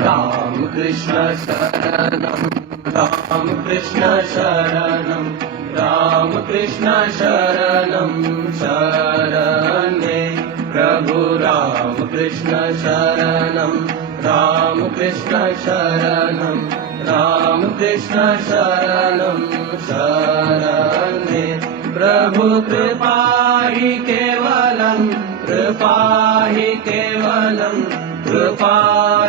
राम कृष्ण शरणं राम कृष्ण शरणं राम कृष्ण शरणं शरणे प्रभु राम कृष्ण शरणं राम कृष्ण शरणं राम कृष्ण शरणं शरणे प्रभु कृपा हि केवलं कृपा हि केवलं कृपा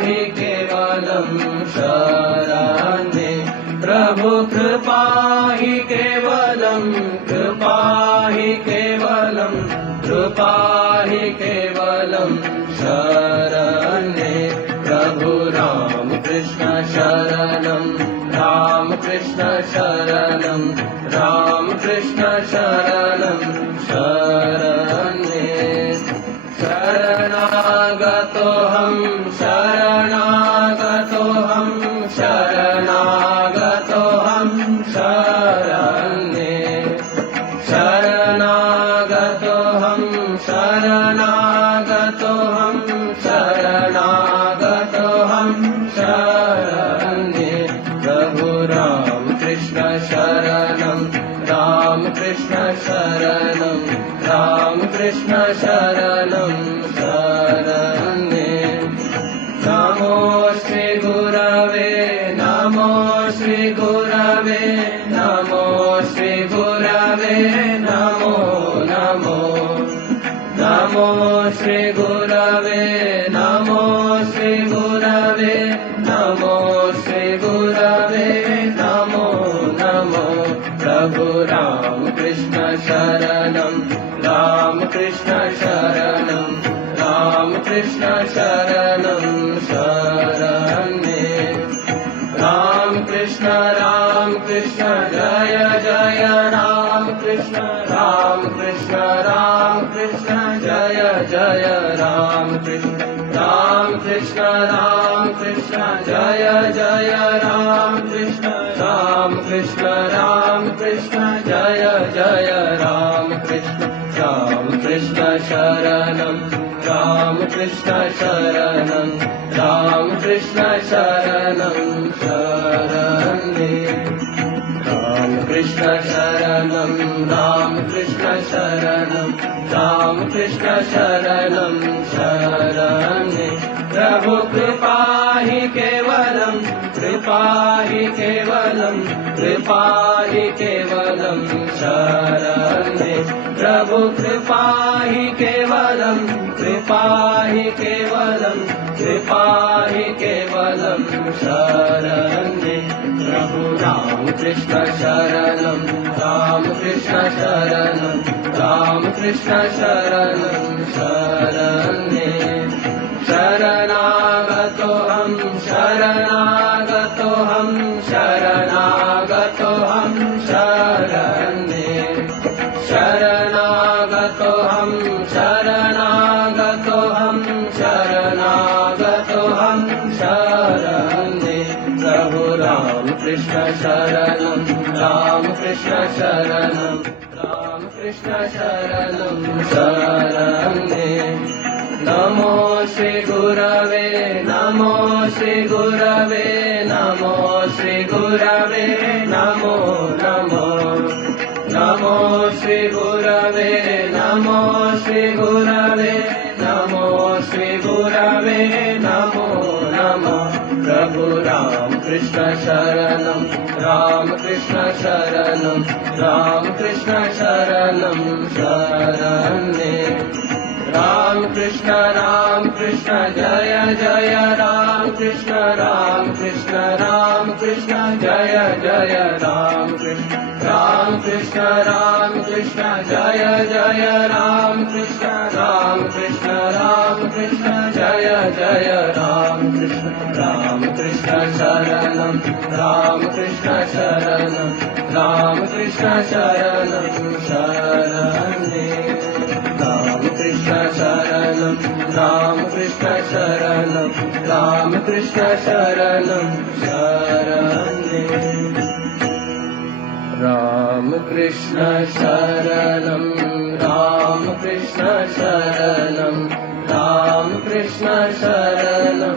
हि केवलं शरणे प्रभु कृपा हि केवलं कृपा हि केवलं कृपा हि केवलं शरणे प्रभु राम कृष्ण शरणं राम कृष्ण शरणं राम कृष्ण शरणं शरणे शरणागतोऽहं शरणागतोऽहं शरणागतोऽहं शरणे शरणागतोऽहं शरणागतोऽहं शरणागतोऽहं शरणे प्रभु राम कृष्ण शरणं राम कृष्ण शरणं राम कृष्ण शरणं शरणे नमो श्री गुरवे नमो श्री गुरवे नमो श्री गुरवे नमो नमो नमो श्री गुरवे नमो श्री गुरवे नमो श्री गुरवे नमो नमो प्रभु राम कृष्ण शरणं राम कृष्ण शरणं राम कृष्ण शरणं शरणे राम कृष्ण जय जय राम कृष्ण जय जय राम कृष्ण जय जय राम कृष्ण जय जय राम कृष्ण शरणं राम कृष्ण शरणं राम कृष्ण शरणं शरणे राम कृष्ण शरणं राम कृष्ण शरणं राम कृष्ण शरणं शरणे प्रभु कृपा हि केवलं कृपा हि केवलं कृपा हि केवलं शरणे प्रभु कृपा हि केवलं कृपा हि केवलं कृपा हि केवलं शरणे प्रभु राम कृष्ण शरणं राम कृष्ण शरणं राम कृष्ण शरणं शरणे शरणागतोऽहं शरणागतोऽहं शरणागतोऽहं शरणे शरणागतोऽहं शरणागतोऽहं शरणागतोऽहं शरणे प्रभु राम कृष्ण शरणं राम कृष्ण शरणं राम कृष्ण शरणं शरणे नमो श्री गुरवे नमो श्री गुरवे नमो श्री गुरवे नमो नमो नमो श्री गुरवे नमो श्री गुरवे नमो श्री गुरवे नमो नमो प्रभु राम कृष्ण शरणं राम कृष्ण शरणं राम कृष्ण शरणं शरणे राम कृष्ण जय जय राम कृष्ण जय जय राम कृष्ण जय जय राम कृष्ण जय जय राम कृष्ण शरणं राम कृष्ण शरणं राम कृष्ण शरणं शरणे राम कृष्ण शरणं राम कृष्ण शरणं राम कृष्ण शरणं शरणे राम कृष्ण शरणं राम कृष्ण शरणं राम कृष्ण शरणं